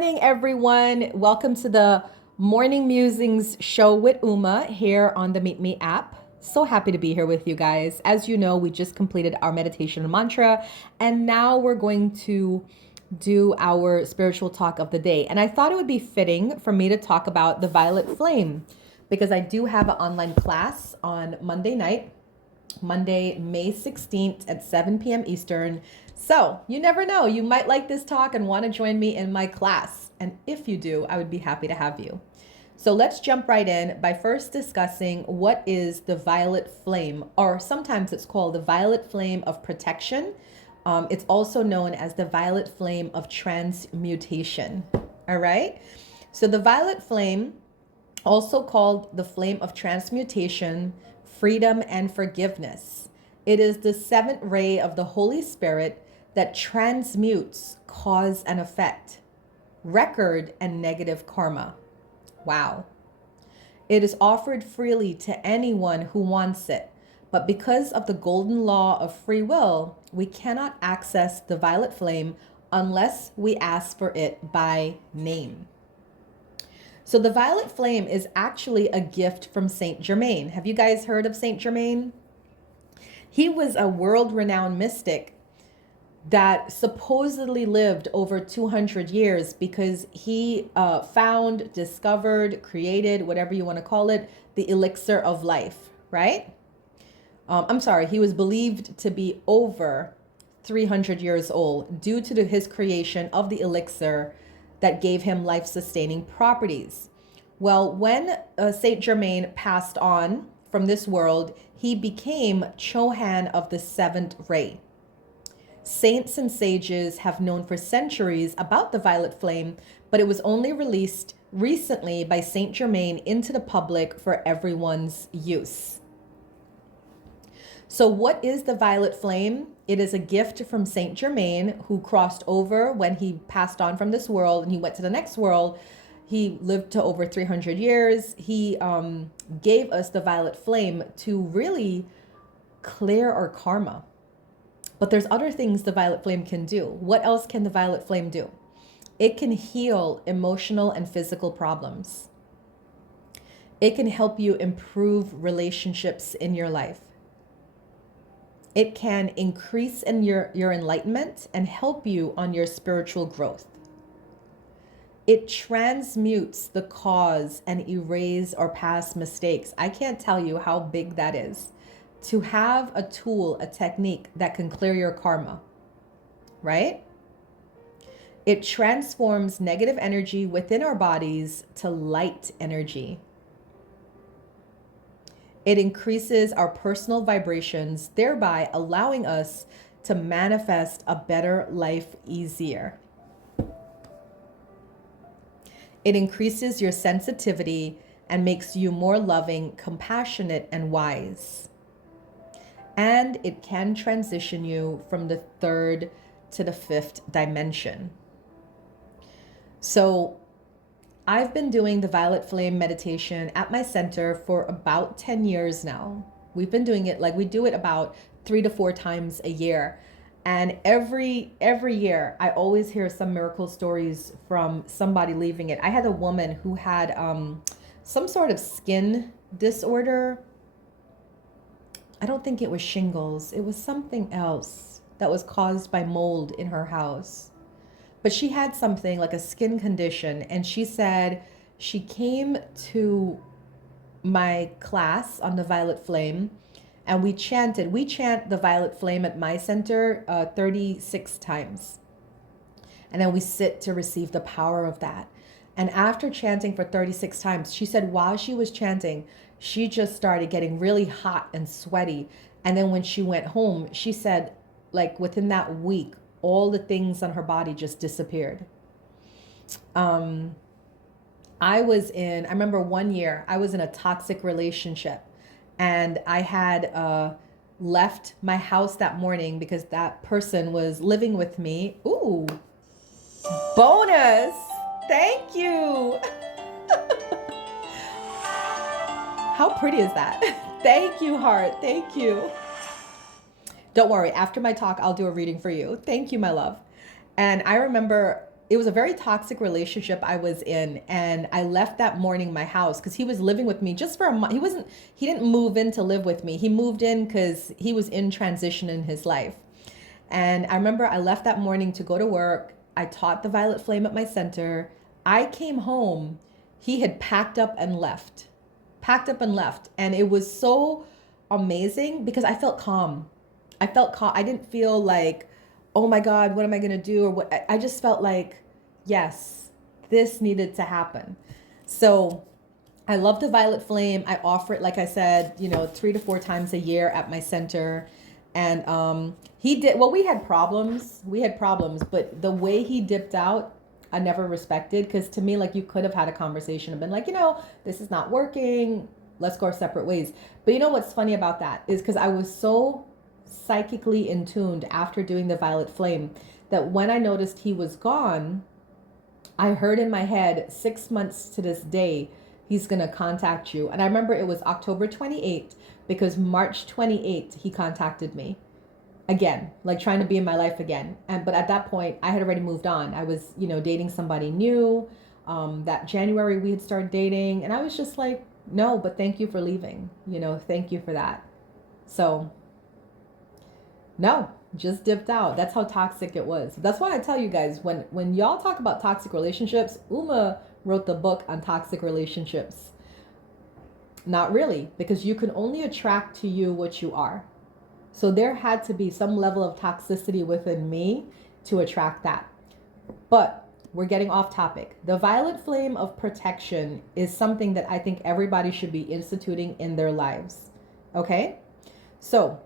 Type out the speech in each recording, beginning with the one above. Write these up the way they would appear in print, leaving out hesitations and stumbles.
Morning, everyone. Welcome to the Morning Musings show with Uma here on the Meet Me app. So happy to be here with you guys. As you know, we just completed our meditation and mantra, and now we're going to do our spiritual talk of the day. And I thought it would be fitting for me to talk about the violet flame because I do have an online class on Monday night, Monday, May 16th at 7 p.m. Eastern. So you never know, you might like this talk and want to join me in my class. And if you do, I would be happy to have you. So let's jump right in by first discussing what is the violet flame, or sometimes it's called the violet flame of protection. It's also known as the violet flame of transmutation. All right. So the violet flame, also called the flame of transmutation, freedom, and forgiveness. It is the seventh ray of the Holy Spirit that transmutes cause and effect, record, and negative karma. Wow. It is offered freely to anyone who wants it, but because of the golden law of free will, we cannot access the violet flame unless we ask for it by name. So the violet flame is actually a gift from Saint Germain. Have you guys heard of Saint Germain? He was a world-renowned mystic that supposedly lived over 200 years because he found, discovered, created, whatever you want to call it, the elixir of life, right? He was believed to be over 300 years old due to his creation of the elixir that gave him life-sustaining properties. Well, when Saint Germain passed on from this world, he became Chohan of the seventh ray. Saints and sages have known for centuries about the violet flame, but it was only released recently by Saint Germain into the public for everyone's use. So what is the violet flame? It is a gift from Saint Germain, who crossed over when he passed on from this world and he went to the next world. He lived to over 300 years. He gave us the violet flame to really clear our karma. But there's other things the violet flame can do. What else can the violet flame do? It can heal emotional and physical problems. It can help you improve relationships in your life. It can increase in your enlightenment and help you on your spiritual growth. It transmutes the cause and erase our past mistakes. I can't tell you how big that is. To have a tool, a technique that can clear your karma, right? It transforms negative energy within our bodies to light energy. It increases our personal vibrations, thereby allowing us to manifest a better life easier. It increases your sensitivity and makes you more loving, compassionate, and wise. And it can transition you from the third to the fifth dimension. So I've been doing the violet flame meditation at my center for about 10 years now. We've been doing it, we do it about 3 to 4 times a year. And every year, I always hear some miracle stories from somebody leaving it. I had a woman who had some sort of skin disorder. I don't think it was shingles. It was something else that was caused by mold in her house. But she had something like a skin condition, and she said she came to my class on the violet flame, and we chant the violet flame at my center 36 times. And then we sit to receive the power of that. And after chanting for 36 times, she said while she was chanting, she just started getting really hot and sweaty. And then when she went home, she said, within that week, all the things on her body just disappeared. I remember one year I was in a toxic relationship, and I had left my house that morning because that person was living with me. Ooh, bonus. Thank you. How pretty is that? Thank you, heart. Thank you. Don't worry. After my talk, I'll do a reading for you. Thank you, my love. And I remember it was a very toxic relationship I was in, and I left that morning my house because he was living with me just for a month. He didn't move in to live with me. He moved in because he was in transition in his life. And I remember I left that morning to go to work. I taught the Violet Flame at my center. I came home. He had packed up and left. Packed up and left. And it was so amazing because I felt calm. I felt calm. I didn't feel like, oh my God, what am I going to do? Or what? I just felt like, yes, this needed to happen. So I love the Violet Flame. I offer it, like I said, 3 to 4 times a year at my center. And he did, well, we had problems. But the way he dipped out, I never respected. Because to me, like, you could have had a conversation and been like, this is not working. Let's go our separate ways. But you know what's funny about that is because I was so psychically in tuned after doing the Violet Flame that when I noticed he was gone, I heard in my head, 6 months to this day, he's going to contact you. And I remember it was October 28th because March 28th, he contacted me again, like trying to be in my life again. But at that point, I had already moved on. I was, dating somebody new. That January we had started dating, and I was just like, no, but thank you for leaving. Thank you for that. So no, just dipped out. That's how toxic it was. That's why I tell you guys, when y'all talk about toxic relationships, Uma wrote the book on toxic relationships. Not really, because you can only attract to you what you are. So there had to be some level of toxicity within me to attract that. But we're getting off topic. The Violet Flame of protection is something that I think everybody should be instituting in their lives. Okay? So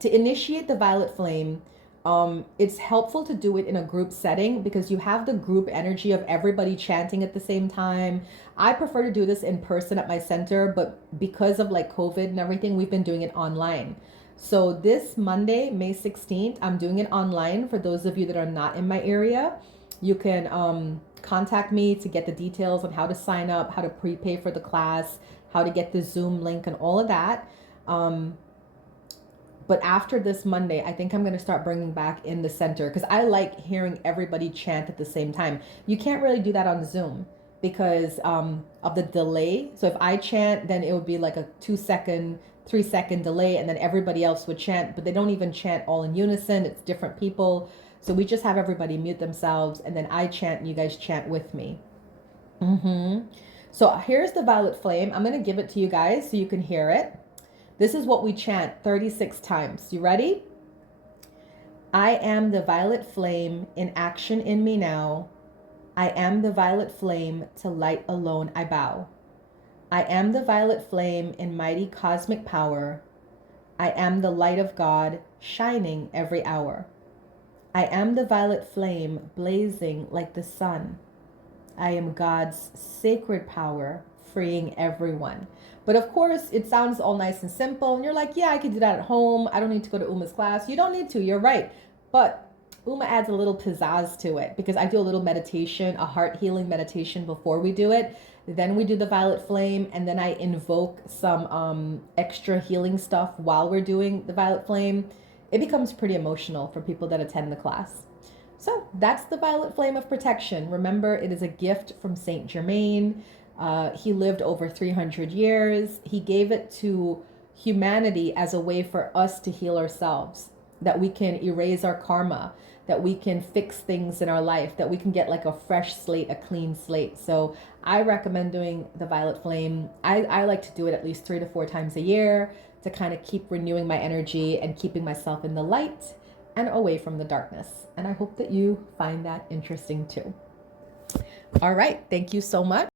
to initiate the Violet Flame, it's helpful to do it in a group setting because you have the group energy of everybody chanting at the same time. I prefer to do this in person at my center, but because of like COVID and everything, we've been doing it online. So this Monday, May 16th, I'm doing it online. For those of you that are not in my area, you can contact me to get the details on how to sign up, how to prepay for the class, how to get the Zoom link and all of that. But after this Monday, I think I'm going to start bringing back in the center because I like hearing everybody chant at the same time. You can't really do that on Zoom because of the delay. So if I chant, then it would be like a 2-second, 3-second delay, and then everybody else would chant, but they don't even chant all in unison. It's different people. So we just have everybody mute themselves, and then I chant and you guys chant with me. So here's the Violet Flame. I'm going to give it to you guys so you can hear it. This is what we chant 36 times. You ready? I am the violet flame in action in me now. I am the violet flame, to light alone I bow. I am the violet flame in mighty cosmic power. I am the light of God, shining every hour. I am the violet flame, blazing like the sun. I am God's sacred power, freeing everyone. But of course, it sounds all nice and simple. And you're like, yeah, I could do that at home. I don't need to go to Uma's class. You don't need to. You're right. But Uma adds a little pizzazz to it because I do a little meditation, a heart healing meditation before we do it. Then we do the Violet Flame. And then I invoke some extra healing stuff while we're doing the Violet Flame. It becomes pretty emotional for people that attend the class. So that's the Violet Flame of protection. Remember, it is a gift from Saint Germain. He lived over 300 years. He gave it to humanity as a way for us to heal ourselves, that we can erase our karma, that we can fix things in our life, that we can get like a fresh slate, a clean slate. So I recommend doing the Violet Flame. I like to do it at least 3 to 4 times a year to kind of keep renewing my energy and keeping myself in the light and away from the darkness. And I hope that you find that interesting too. All right. Thank you so much.